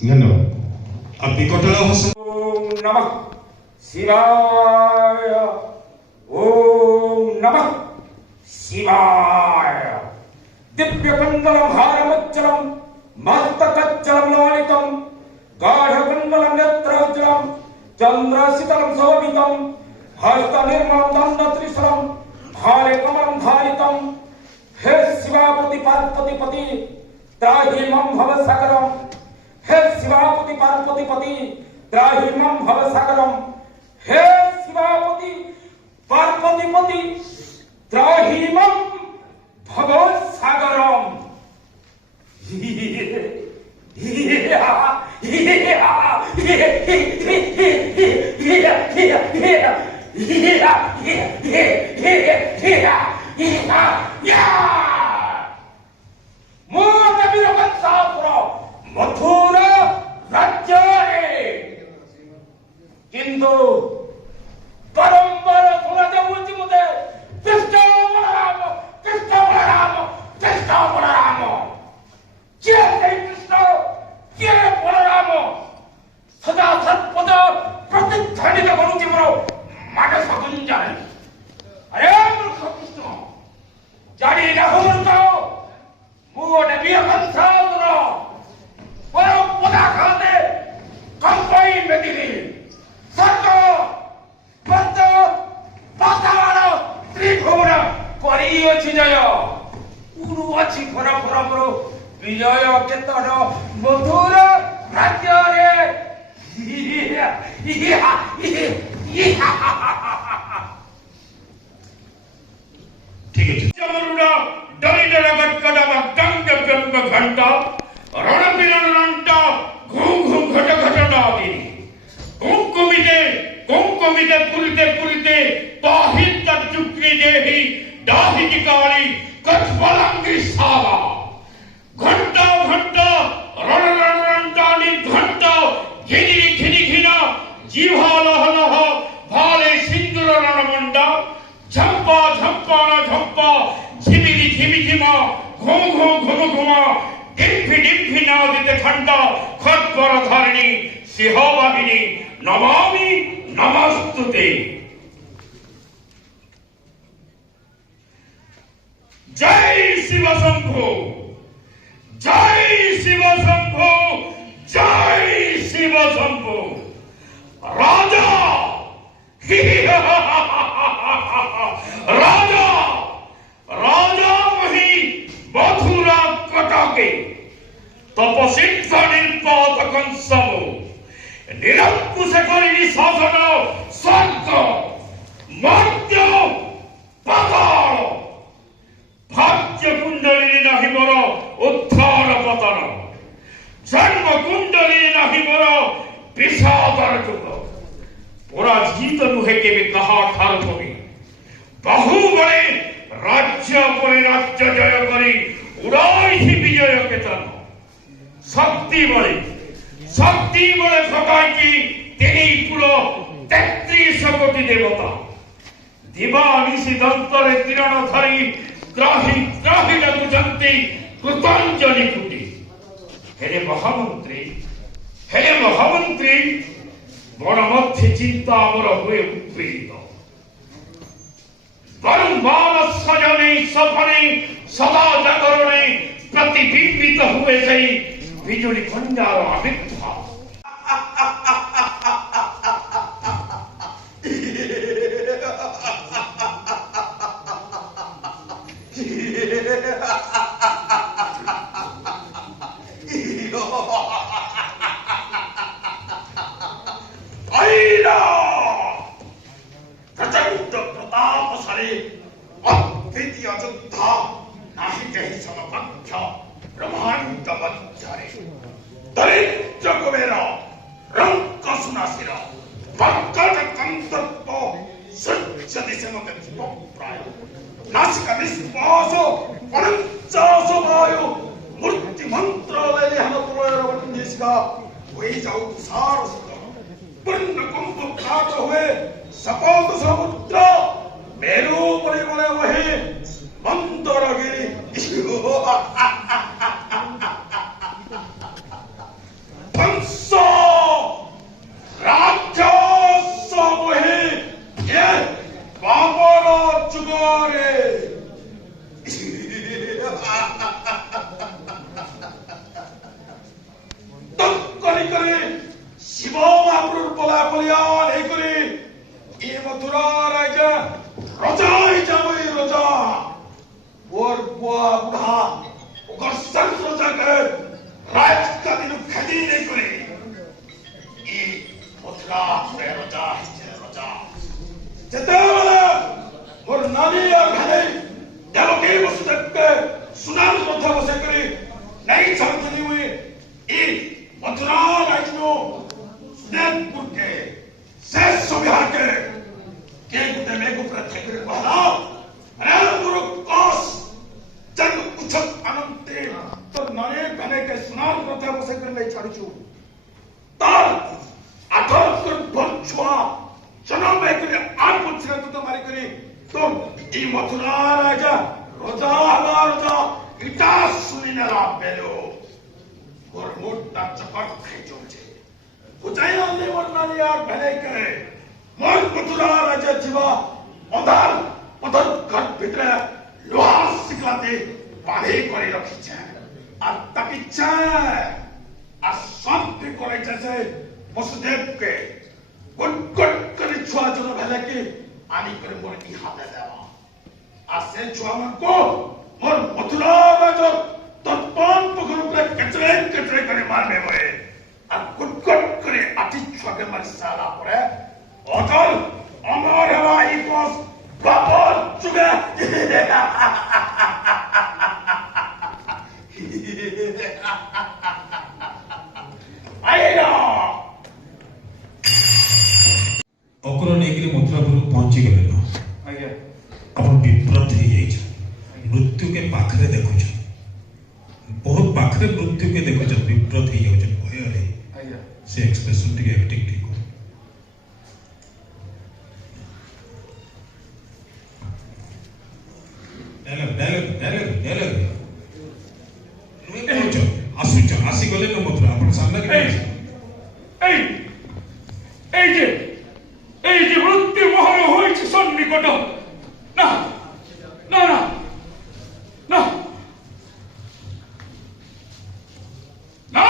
धन्यवाद। आपकी कटला ओम नमः शिवाय। ओम नमः शिवाय। दिव्यकुंडलं हारमुच्चलं मस्तकच्चलं लालितं गाढकुंडलं नेत्रोज्ज्वलं चन्द्रशीतलं शोभितं हस्तनिर्मलं दण्डत्रिशूलं भाले कमलं धारितं। हे शिवापति पार्वतीपति त्राहि मम भवसागरं। हे शिवापति पार्वतीपति त्राहि मम भवसागरं। हे शिवापति पार्वतीपति त्राहि मम भवसागरं। मथुरा राज्य किंतु परंपरा थोड़ा जाऊँगी मुझे कृष्ण बलराम कृष्ण बलराम कृष्ण बलराम किए कृष्ण किए बलराम सदा सत्पद प्रतिध्वनित करूँगी मोर मानस गुंजन। अरे मूर्ख कृष्ण जानी न हो तो मुझे भी कंसाउर परम पदा खाते कंपाई में दिली सत्य पत्त पाताल त्रिभुवन करी अछि जय उरु अछि घर घर पर विजय केतन मधुर राज्य रे। ठीक है। जमरुड़ा डरिडर गटगडा गंग गंग घंटा रणबिरणंटा घूम घूम घट घट डाली कुंकुमिते कुंकुमिते पुलते पुलते ताहित चुक्री देही दाहित काली कछबलंगी साला घंटा घंटा रण रणंटानी घंटा घिनी घिनी घिना जीवा लह लह भाले सिंदूर रणमंडा झंपा झंपा झंपा झिमिरी झिमि झिमा घुम घुम घुम घुमा डिम्फि डिम्फि नादित खंडा खद्वर धारिणी सिंहवाहिनी नमामि नमस्तुते। जय शिव शंभो जय शिव शंभो जय शिव शंभो। राजा राजा राजा वही मथुरा कटके तपसिद्ध निर्पात कंसमो निरंकुश करिनी शासन स्वर्ग मर्त्य पाताल भाग्य कुंडलिनी नाही मोर उद्धार पतन जन्म कुंडलिनी नाही मोर विषादर जुग पराजित नुहे केबे कहा ठार कवि बाहुबले राज्य पर राज्य जय करी उड़ाई ही विजय केतन शक्ति बड़े भगाई की तेनी कुल 33 कोटी देवता दिवानिशी दंतरे तीरण धरी ग्राही ग्राही लगुचंती कृतांजलि कुटी। हे महामंत्री बड़ मध्य चिंता मोर हुए उत्पीड़ित बारंबार सजने सपने सदा जागरणे प्रतिबिंबित हुए सही बिजुली खंडार अमित्था। प्रचंड प्रतापशाली अद्वितीय योद्धा नाही कही समकक्ष ब्रह्मांड मध्यरे दरिद्र कुबेर रंकसुनाशिर पंकज कंतत्व स्वच्छ दिशमत प्राय नासिका निष्पास पंचाश वायु मूर्ति मंत्रालय हम पुरयर वन्यस्का वही जाऊ तुषार पूर्ण कुंभ घाट हुए सपोत समुद्र मेरू परिमल वही मंदरगिरी রে তৎকরি করে শিব মহাপ্রুর পলা পলিয়ান এই করে এ মথুরা রাজা রজাই যাবই রজা ওর বুয়া বুড়া ওর সব রজাকে রাজ কাদিন খাদি নেই করে এ মথুরা পুরে রজা হিসে রজা যেতেবেলে মোর নানি আর ভাই দেবকে বসুদেবকে সুনার কথা বসে করে নাই ছাড়তে हुए এই मथुरा राजनो सुनेनपुर के शेष बिहार के गुटे में गुप्र ठाकुर कहला अरे गुरु कोस जग उछत अनंते तो नने गने के सुनार कथा बसे कर नहीं छाड़छु तार आठर कर बंचुआ जन्म में करे आठ पुत्र तो मारी करे तो ई मथुरा राजा रोजा रोजा इटा सुनिने ला बेलो और मोटा चपट खेचोचे उचाई आले वरनानी यार भले करे मोर मथुरा राजा जीवा अंधार पदर घर भीतर लोहा सिकलाते बांधे करे रखी छे आ तकिच्छे आ सब भी करे जैसे वसुदेव के गुट करे छुआ जन भले के आनी करे मोर की हाथे देवा आ से छुआ मन को मोर मथुरा राजा तत्पान पकड़ पे कचरे कचरे करे मारने हुए और कुट करे अति छुआके मार साला पड़े अटल अमर हवाई बस बापर चुके आएगा ଅକର ନେଇକିରି ମଥୁରାପୁର ପହଞ୍ଚି ଗଲେ ନା ଆଜ୍ଞା ଆପଣ ବିବ୍ରତ ହେଇଯାଇଛ ମୃତ୍ୟୁକେ ପାଖରେ ଦେଖୁଛ ବହୁତ ପାଖରେ ମୃତ୍ୟୁକେ ଦେଖୁଛ ବିବ୍ରତ ହେଇଯାଉଛ ଭୟରେ ଆଜ୍ଞା ସେ ଏକ୍ସପ୍ରେସନ ଟିକେ ଆକ୍ଟିଂ ଟିକେ କର ଡାୟଲଗ তুমি কହୁଛ ଆସୁଛ ଆସିଗଲେ ନା ମଥୁରା ଆପଣ ସାମ୍ନାରେ এই যে মৃত্যু মহল হয়েছে সন্নিকট না না না না না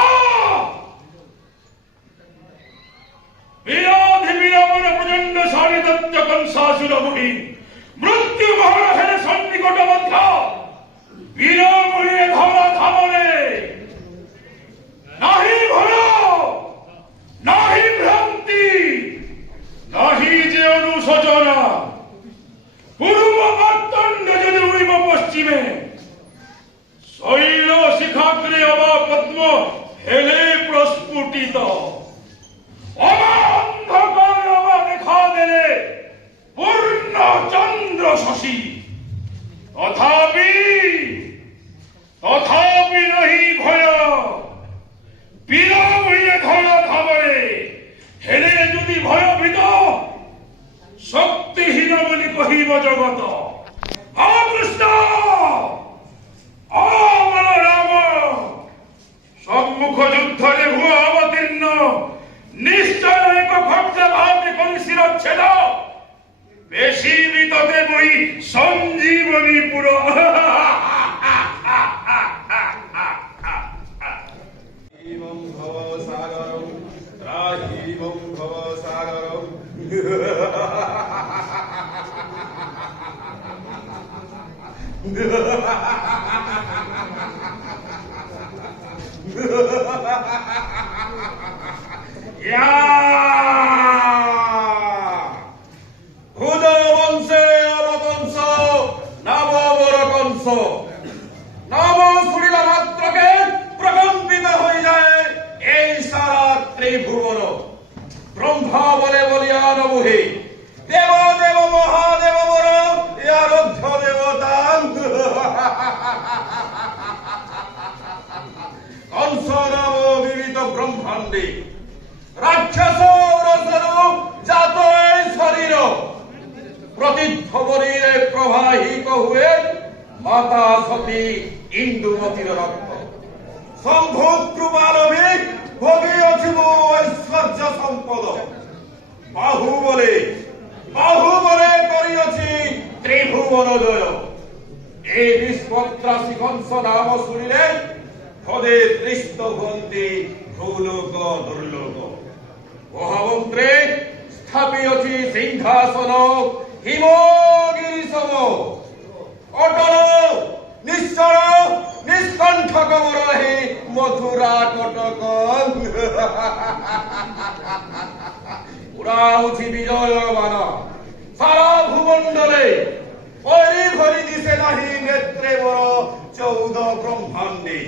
বিরাধি বিরামন প্রচন্ড সারিদত্ত কংসাসুর মুনি মৃত্যু মহল হেলে সন্নিকট মধ্য বিরামণে ধরা ধামনে নাহি ভয় নাহি ভ্রান্তি নাহি যে অনুশোচনা পূর্ব মার্তণ্ড যদি উড়িব পশ্চিমে শৈল শিখাগ্রে অবা পদ্ম হেলে প্রস্ফুটিত অবা অন্ধকার অবা দেখা দেলে পূর্ণ চন্দ্র শশী তথাপি নাহি ভয় বিরাময়ে ধরা ধামরে হেলে যদি ভয়ভীত শক্তিহীন বলি কহিব জগত কৃষ্ণ আমার রাম সম্মুখ যুদ্ধরে হুয়া অবতীর্ণ নিশ্চয় এক খড়্গে ভাবে করি শিরচ্ছেদ বেশি বিততে বই সঞ্জীবনী পুর भवसागरं राजीवं भवसागरं ভুজবংশে অবকংস নববরকংস নব শুনিলা মাত্রকে প্রকম্পিত হয়ে যায় এই সারা ত্রিভুবন ব্রহ্মা বলে বলিয়া নবহে দেব দেব মহাদেব বর আরাধ্য দেবতা কংস নব বিবিধ ব্রহ্মাণ্ডে রাক্ষস রসরূ জাত এই শরীর প্রতিধ্ববনীরে প্রবাহিত হুয়ে মাতা সতী ইন্দুমতির রক্ত সম্ভূত কৃপালভে ভোগিয়াছিল ঐশ্বর্য সম্পদ বাহুবলে বাহুবলে করিয়াছি ত্রিভুবন জয়। এই বিশ্বত্রাসী কংস নাম শুনিলে হদে তৃষ্ট হুয়ন্তি ভূলোক দুর্লোক। মহামন্ত্রে স্থাপিয়ছি সিংহাসন হিমগিরি সম। অটল নিশ্চল নিষ্কণ্ঠক বরহি মথুরা কটক। উড়াউছি বিজয় বান সারা ভূমণ্ডলে। পরিঘরি দিছে নাহি নেত্রে বড় 14 ব্রহ্মাণ্ডে।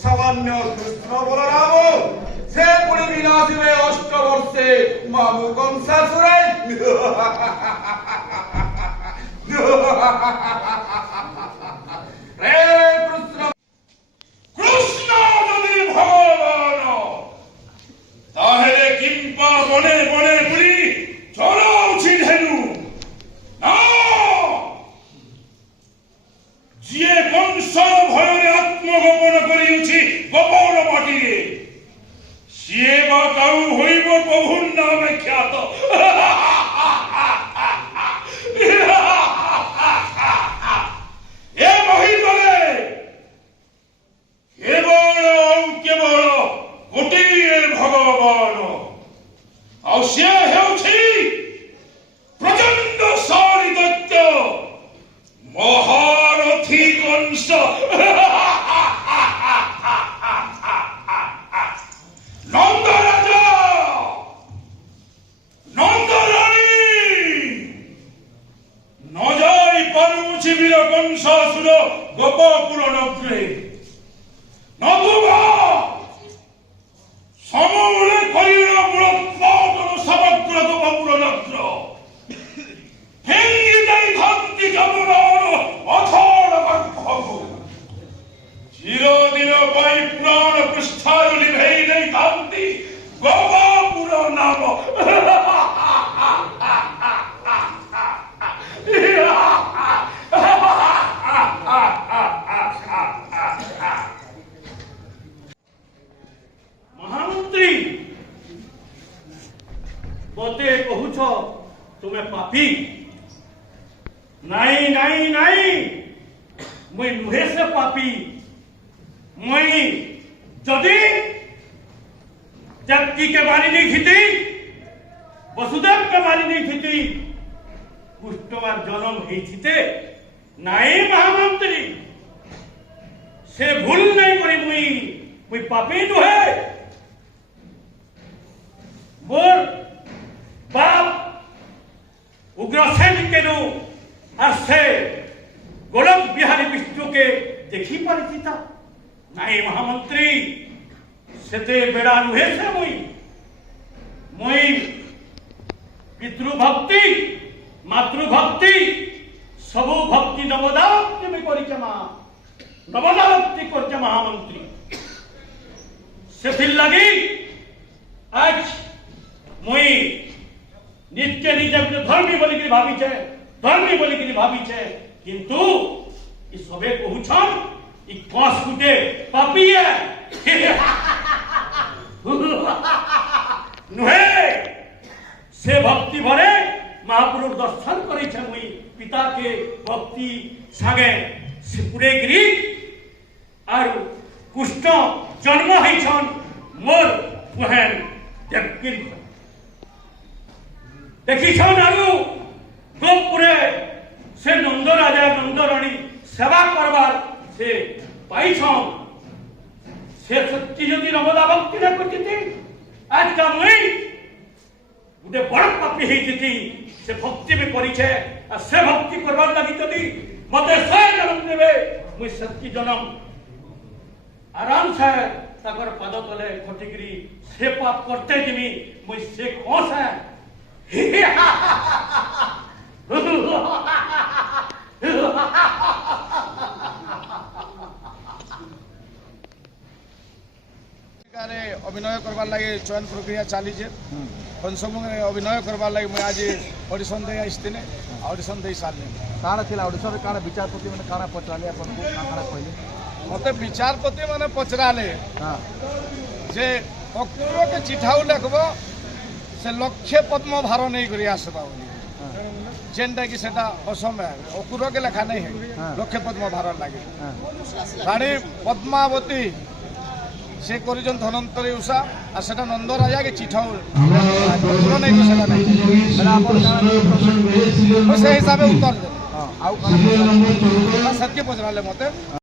সামান্য কৃষ্ণ বলরাম সে পুরি বিনাশিবে অষ্টবর্ষে মামু কংসাসুরে। রে কৃষ্ণ কৃষ্ণ যদি ভগবান তাহলে কিম্পা বনে বনে বুলি চলাউছি ধেনু না। যিয়ে কংস ভୟରେ আত্মগোপন কৰিউছি গোপন মাটিৰে সিয়ে বা কাউ হইব প্রভুর নামে খ্যাত। এ মহিতলে কেবল ଗୋଟିଏ ଭଗବାନ ଆଉ ସିଏ ହେଉଛି ପ୍ରଚଣ୍ଡ ଶୌରୀ ଦୈତ୍ୟ ମହାରଥୀ କଂସ। ନନ୍ଦରାଜ ନନ୍ଦରାଣୀ ନ ଯାଇ ପାରୁଛି ବୀର କଂସାସୁର ଗୋପପୁର ନଗରେ। নতুবা সমূলে করিল মূলোৎপাদন সমগ্র গোপপুর নগর। ভেঙ্গি দেই ধন্তি যমুনার অথর গর্ভগু। চিরদিন পাই পুরাণ পৃষ্ঠায় লিভেই দেই ধন্তি গোপপুর নাম। মহামন্ত্রী বতে কহুছ তুমি পাপী। নাই নাই নাই মুই নুহে সে পাপী। মুই যদি দেবকীকে মারি নেইথিতি বসুদেবকে মারি নেইথিতি কুষ্ঠমার জন্ম হইথিতে। নাই মহামন্ত্রী সে ভুল নাই করি মুই পাপী নুহে। মোর বাপ উগ্রসেন কেন আসছে গোলক বিহারী বিষ্ণুকে দেখি পারিতা। নাই মহামন্ত্রী সেতে বেড়া নুহে সে মুই পিতৃভক্তি মাতৃভক্তি সবু ভক্তি নবদাভক্তি আমি করিছে মা। নবদাভক্তি করছে মহামন্ত্রী। সেথির লাগি আজ মুই নিজকে নিজে ধর্মী বলিকি ভাবিছে ধর্মী বলিকি ভাবিছে। কিন্তু ই সবে কহুছন ই কস গুটে পাপিয়ে নুহে। সে ভক্তি ভরে মহাপুরুষ দর্শন করেছে মুই পিতাকে ভক্তি সাগে সে পুরে গিরি। আর কুষ্ঠ জন্ম হয়েছন মোর বহেন দেবকীর ঘরে। দেখিছন আরু গোপুরে সে নন্দরাজা নন্দরানী সেবা করবার সে পাইছন। সে সত্যি যদি নবদা ভক্তি না করতে আজকা মুই গোটে বড় পাপী হয়েছি। সে ভক্তি বি করিছে আর সে ভক্তি করবার লাগি যদি মতে 100 জন্ম দেবে মুই সত্যি জন্ম আরামসে তাকর পাদ তলে খটিকি সে পাপ করতে যিনি মুই সে কসে। অভিনয় করবার লাগে চয়ন প্রক্রিয়া চালিছে। কনসমে অভিনয় করবার লাগে মুই আজ অডিশন দিয়ে আসছিনে। অডিশন দিয়ে সারলি। কাଣା ଥିଲା ଓଡ଼ିଶାରେ କାଣା ବିଚାରପତି ମାନେ କାଣା ପଚାରିଲେ ଆପଣଙ୍କୁ କାଣା କହିଲେ? মতে বিচারপতি মানে পচরালে ହଁ যে অক্টোবরকে চিঠাও লেখব সে লক্ষ্যে পদ্ম ভার নেই করে আসবা বলি। ଯେନ୍ଟା କି ସେଟା ଅସମୟ ଅକୁରକେ ଲେଖା ନାଇଁ ହେ ଲକ୍ଷେ ପଦ୍ମ ଭାର ଲାଗେ ରାଣୀ ପଦ୍ମାବତୀ ସେ କରିଛନ୍ ଧନନ୍ତରୀ ଉଷା আর সেটা নন্দ রাজাকে চিঠাও নাই তো সেটা নাই সেই হিসাবে উত্তর দেবে ଆଉ କାଣା সেটকে পচরালে মতে